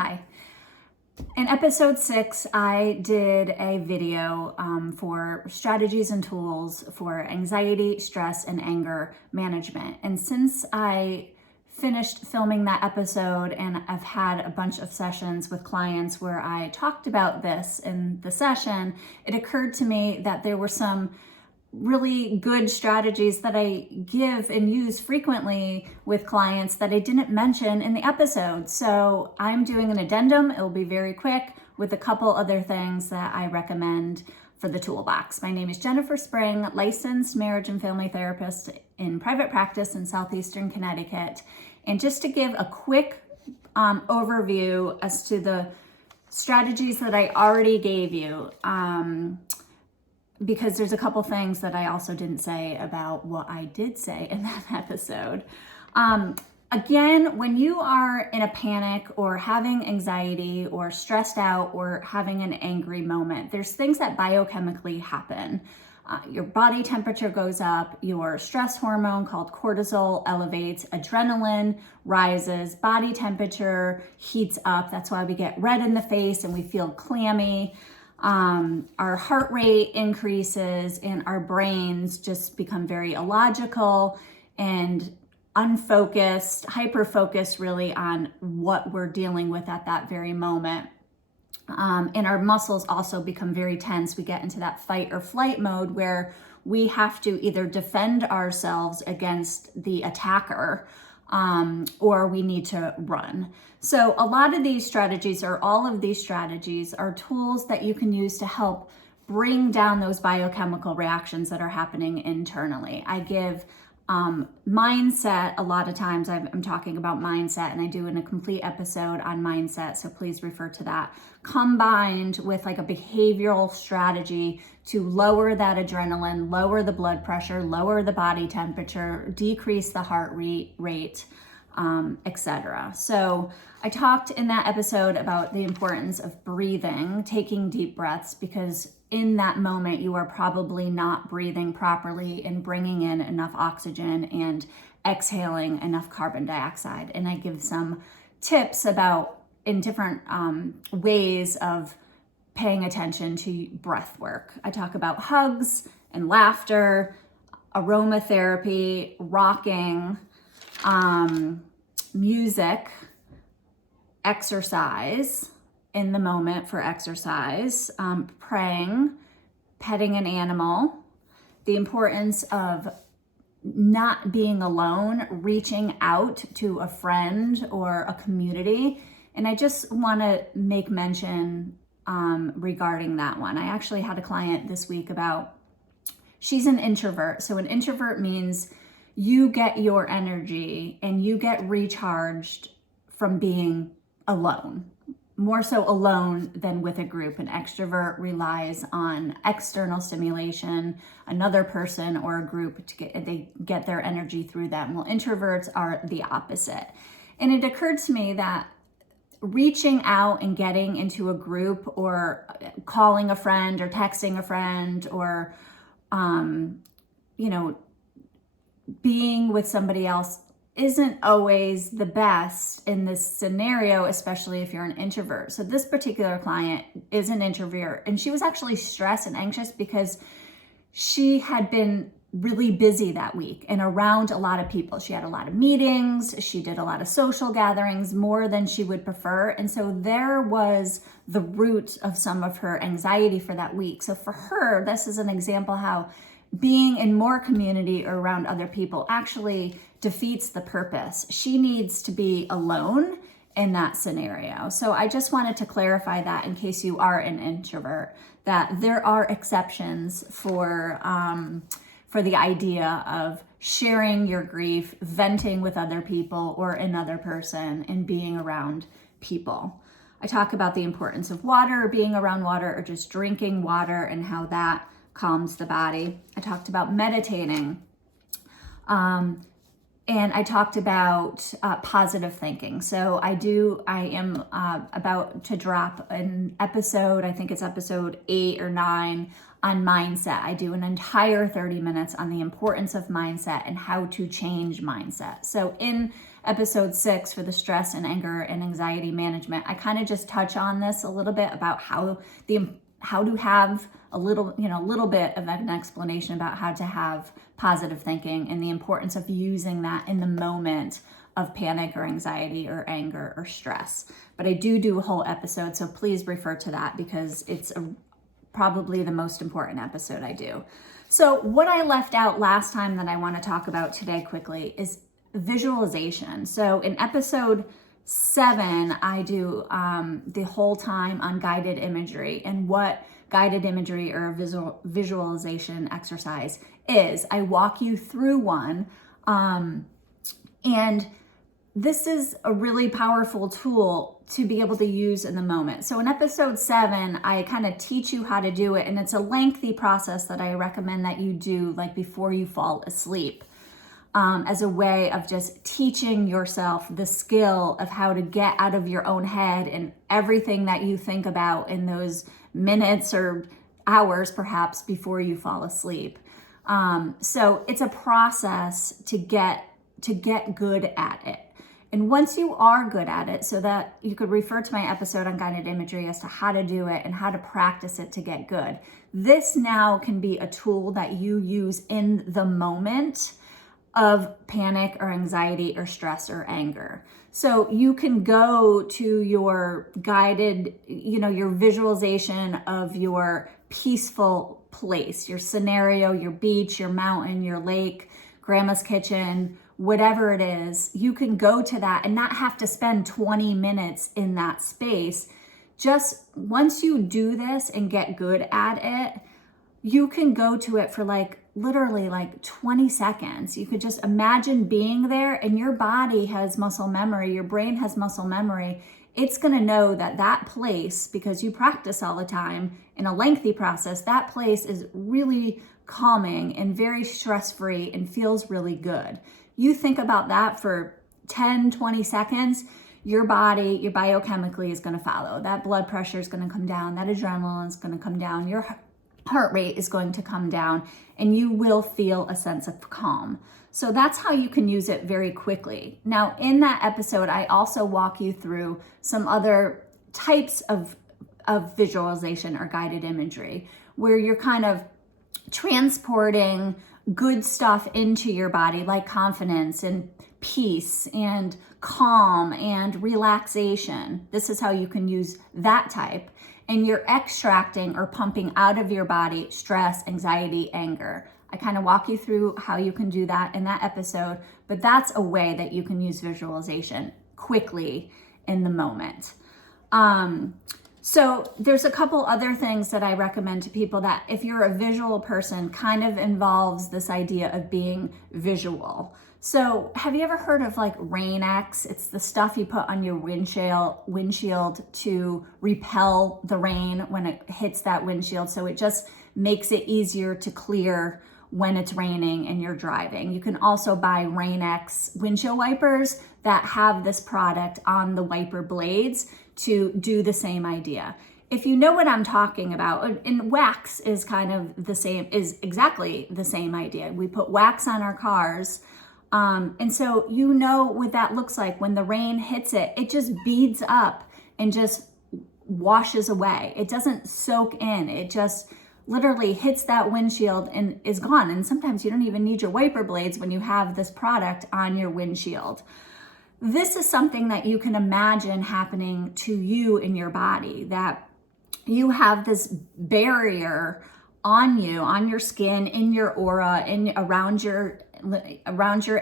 Hi. In episode 6, I did a video for strategies and tools for anxiety, stress, and anger management. And since I finished filming that episode and I've had a bunch of sessions with clients where I talked about this in the session, it occurred to me that there were some really good strategies that I give and use frequently with clients that I didn't mention in the episode. So I'm doing an addendum. It will be very quick with a couple other things that I recommend for the toolbox. My name is Jennifer Spring, licensed marriage and family therapist in private practice in Southeastern Connecticut. And just to give a quick overview as to the strategies that I already gave you, because there's a couple things that I also didn't say about what I did say in that episode. Again, when you are in a panic or having anxiety or stressed out or having an angry moment, there's things that biochemically happen. Your body temperature goes up, your stress hormone called cortisol elevates, adrenaline rises, body temperature heats up. That's why we get red in the face and we feel clammy. Our heart rate increases and our brains just become very illogical and unfocused, hyper-focused really on what we're dealing with at that very moment. And our muscles also become very tense. We get into that fight or flight mode where we have to either defend ourselves against the attacker or we need to run. So a lot of these strategies, or all of these strategies, are tools that you can use to help bring down those biochemical reactions that are happening internally. I give mindset. A lot of times I'm talking about mindset, and I do in a complete episode on mindset, so please refer to that, combined with like a behavioral strategy to lower that adrenaline, lower the blood pressure, lower the body temperature, decrease the heart rate, etc. So I talked in that episode about the importance of breathing, taking deep breaths, because in that moment you are probably not breathing properly and bringing in enough oxygen and exhaling enough carbon dioxide. And I give some tips about in different ways of paying attention to breath work. I talk about hugs and laughter, aromatherapy, rocking, music, exercise in the moment for exercise, praying, petting an animal, the importance of not being alone, reaching out to a friend or a community. And I just want to make mention regarding that one. I actually had a client this week about, she's an introvert. So an introvert means you get your energy and you get recharged from being alone, more so alone than with a group. An extrovert relies on external stimulation, another person or a group to get their energy through them. Well, introverts are the opposite. And it occurred to me that reaching out and getting into a group or calling a friend or texting a friend or, being with somebody else isn't always the best in this scenario, especially if you're an introvert. So this particular client is an introvert, and she was actually stressed and anxious because she had been really busy that week and around a lot of people. She had a lot of meetings, she did a lot of social gatherings, more than she would prefer. And so there was the root of some of her anxiety for that week. So for her, this is an example how being in more community or around other people actually defeats the purpose. She needs to be alone in that scenario. So I just wanted to clarify that in case you are an introvert, that there are exceptions for the idea of sharing your grief, venting with other people or another person, and being around people. I talk about the importance of water, being around water, or just drinking water and how that calms the body. I talked about meditating. And I talked about positive thinking. So I am about to drop an episode, I think it's episode 8 or 9, on mindset. I do an entire 30 minutes on the importance of mindset and how to change mindset. So in episode 6 for the stress and anger and anxiety management, I kind of just touch on this a little bit about how to have a little bit of an explanation about how to have positive thinking and the importance of using that in the moment of panic or anxiety or anger or stress. But I do a whole episode, so please refer to that because it's probably the most important episode I do. So what I left out last time that I want to talk about today quickly is visualization. So in episode 7, I do the whole time on guided imagery and what guided imagery or visualization exercise is. I walk you through one, and this is a really powerful tool to be able to use in the moment. So in episode 7, I kind of teach you how to do it, and it's a lengthy process that I recommend that you do like before you fall asleep, as a way of just teaching yourself the skill of how to get out of your own head and everything that you think about in those minutes or hours perhaps before you fall asleep. So it's a process to get good at it. And once you are good at it, so that you could refer to my episode on guided imagery as to how to do it and how to practice it to get good. This now can be a tool that you use in the moment of panic or anxiety or stress or anger. So you can go to your guided, your visualization of your peaceful place, your scenario, your beach, your mountain, your lake, grandma's kitchen, whatever it is. You can go to that and not have to spend 20 minutes in that space. Just once you do this and get good at it, you can go to it for literally 20 seconds. You could just imagine being there, and your body has muscle memory, your brain has muscle memory. It's going to know that place, because you practice all the time in a lengthy process, that place is really calming and very stress-free and feels really good. You think about that for 10, 20 seconds, your body, your biochemically is going to follow. That blood pressure is going to come down, that adrenaline is going to come down, your heart rate is going to come down, and you will feel a sense of calm. So that's how you can use it very quickly. Now, in that episode, I also walk you through some other types of visualization or guided imagery, where you're kind of transporting good stuff into your body, like confidence and peace and calm and relaxation. This is how you can use that type. And you're extracting or pumping out of your body stress, anxiety, anger. I kind of walk you through how you can do that in that episode, but that's a way that you can use visualization quickly in the moment. So there's a couple other things that I recommend to people that, if you're a visual person, kind of involves this idea of being visual. So have you ever heard of Rain-X? It's the stuff you put on your windshield to repel the rain when it hits that windshield. So it just makes it easier to clear when it's raining and you're driving. You can also buy Rain-X windshield wipers that have this product on the wiper blades to do the same idea. If you know what I'm talking about, and wax is exactly the same idea. We put wax on our cars. And so you know what that looks like when the rain hits it. It just beads up and just washes away. It doesn't soak in. It just literally hits that windshield and is gone. And sometimes you don't even need your wiper blades when you have this product on your windshield. This is something that you can imagine happening to you in your body, that you have this barrier on you, on your skin, in your aura, around your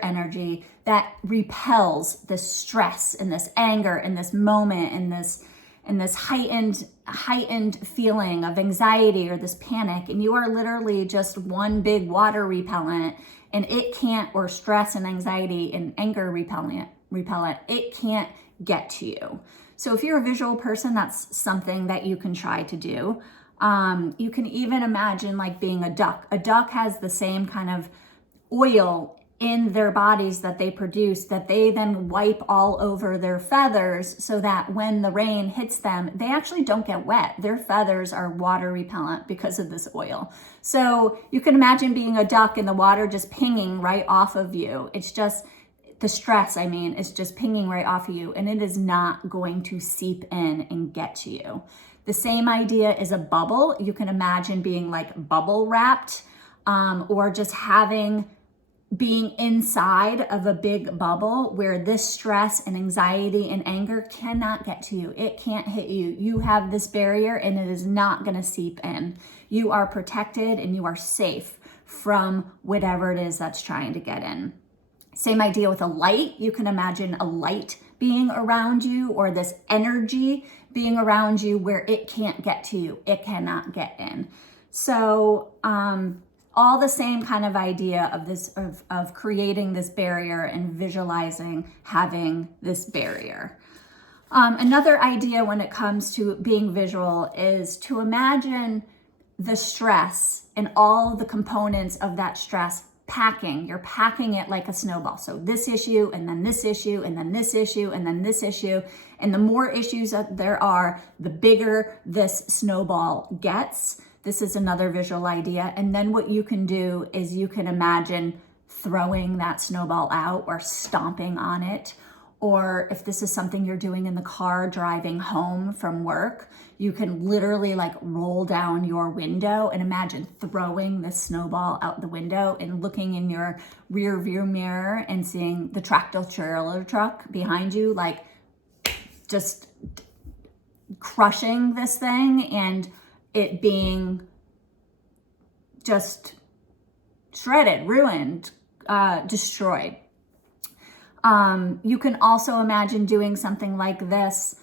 energy, that repels this stress and this anger and this moment and this heightened feeling of anxiety or this panic. And you are literally just one big water repellent, and it can't, or stress and anxiety and anger repellent, it can't get to you. So if you're a visual person, that's something that you can try to do. You can even imagine being a duck. A duck has the same kind of oil in their bodies that they produce, that they then wipe all over their feathers, so that when the rain hits them, they actually don't get wet. Their feathers are water repellent because of this oil. So you can imagine being a duck and the water just pinging right off of you. It's just the stress, I mean, is just pinging right off of you, and it is not going to seep in and get to you. The same idea is a bubble. You can imagine being like bubble wrapped, or just being inside of a big bubble where this stress and anxiety and anger cannot get to you. It can't hit you. You have this barrier and it is not going to seep in. You are protected and you are safe from whatever it is that's trying to get in. Same idea with a light. You can imagine a light being around you, or this energy being around you where it can't get to you. It cannot get in. So, all the same kind of idea of this, of creating this barrier and visualizing having this barrier. Another idea when it comes to being visual is to imagine the stress and all the components of that stress packing. You're packing it like a snowball. So this issue, and then this issue, and then this issue, and then this issue. And the more issues that there are, the bigger this snowball gets. This is another visual idea. And then what you can do is you can imagine throwing that snowball out or stomping on it. Or if this is something you're doing in the car driving home from work, you can literally like roll down your window and imagine throwing the snowball out the window and looking in your rear view mirror and seeing the tractor trailer truck behind you, like just crushing this thing and it being just shredded, ruined, destroyed. You can also imagine doing something like this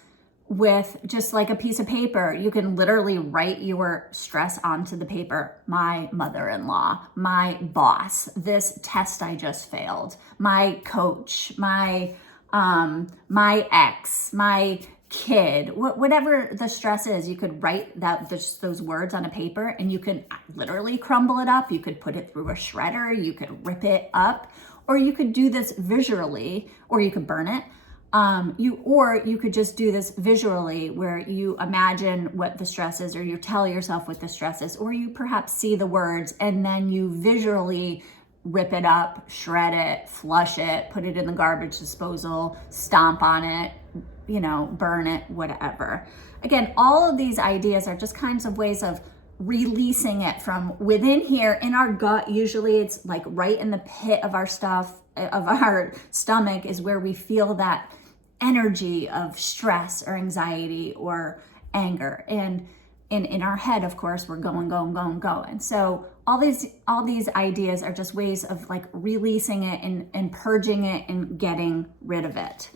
with just like a piece of paper. You can literally write your stress onto the paper. My mother-in-law, my boss, this test I just failed, my coach, my ex, my kid, whatever the stress is, you could write those words on a paper and you could literally crumble it up. You could put it through a shredder, you could rip it up, or you could do this visually, or you could burn it. You could just do this visually where you imagine what the stress is, or you tell yourself what the stress is, or you perhaps see the words and then you visually rip it up, shred it, flush it, put it in the garbage disposal, stomp on it, burn it, whatever. Again, all of these ideas are just kinds of ways of releasing it from within here in our gut. Usually it's like right in the pit of our stomach is where we feel that energy of stress or anxiety or anger. And in our head, of course, we're going. So all these ideas are just ways of like releasing it and purging it and getting rid of it.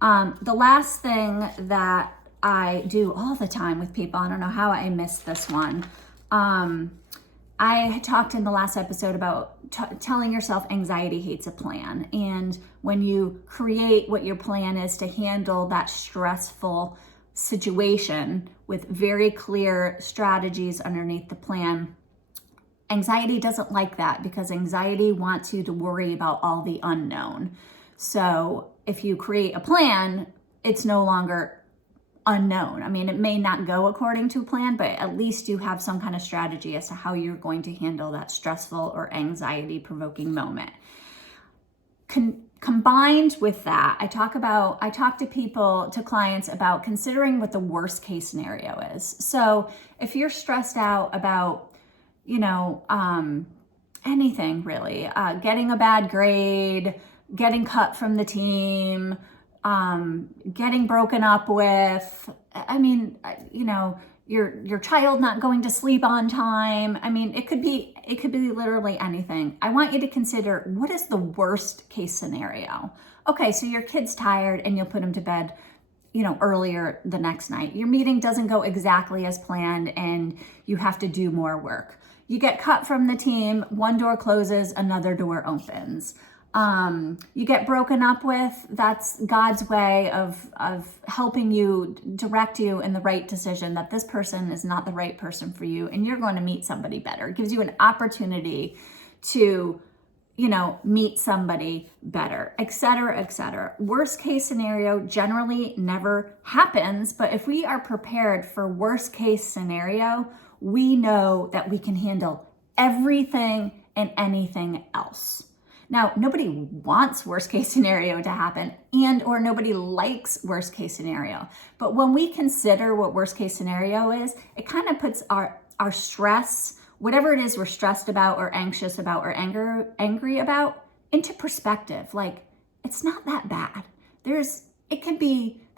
The last thing that I do all the time with people, I don't know how I missed this one. I talked in the last episode about telling yourself anxiety hates a plan. And when you create what your plan is to handle that stressful situation with very clear strategies underneath the plan, anxiety doesn't like that because anxiety wants you to worry about all the unknown. So if you create a plan, it's no longer unknown. I mean, it may not go according to plan, but at least you have some kind of strategy as to how you're going to handle that stressful or anxiety provoking moment. Combined with that, I talk to clients about considering what the worst case scenario is. So if you're stressed out about, anything really, getting a bad grade, getting cut from the team, getting broken up with, your child not going to sleep on time. I mean, it could be literally anything. I want you to consider, what is the worst case scenario? Okay, so your kid's tired and you'll put him to bed, earlier the next night. Your meeting doesn't go exactly as planned and you have to do more work. You get cut from the team, one door closes, another door opens. You get broken up with, that's God's way of helping you, direct you in the right decision, that this person is not the right person for you and you're going to meet somebody better. It gives you an opportunity to, meet somebody better, et cetera, et cetera. Worst case scenario generally never happens, but if we are prepared for worst case scenario, we know that we can handle everything and anything else. Now, nobody wants worst case scenario to happen, and or nobody likes worst case scenario. But when we consider what worst case scenario is, it kind of puts our stress, whatever it is we're stressed about or anxious about or angry about, into perspective. Like, it's not that bad. There's a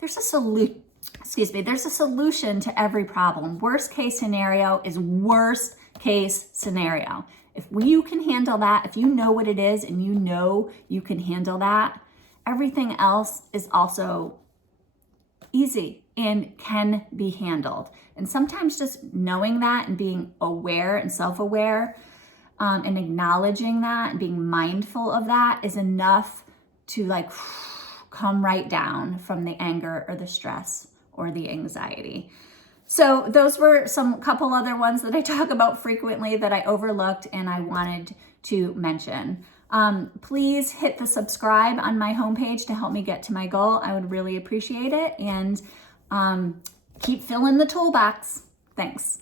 solution. There's a solution to every problem. Worst case scenario is worst case scenario. If you can handle that, if you know what it is and you know you can handle that, everything else is also easy and can be handled. And sometimes just knowing that and being aware and self-aware and acknowledging that and being mindful of that is enough to like come right down from the anger or the stress or the anxiety. So those were couple other ones that I talk about frequently that I overlooked and I wanted to mention. Please hit the subscribe on my homepage to help me get to my goal. I would really appreciate it. And keep filling the toolbox. Thanks.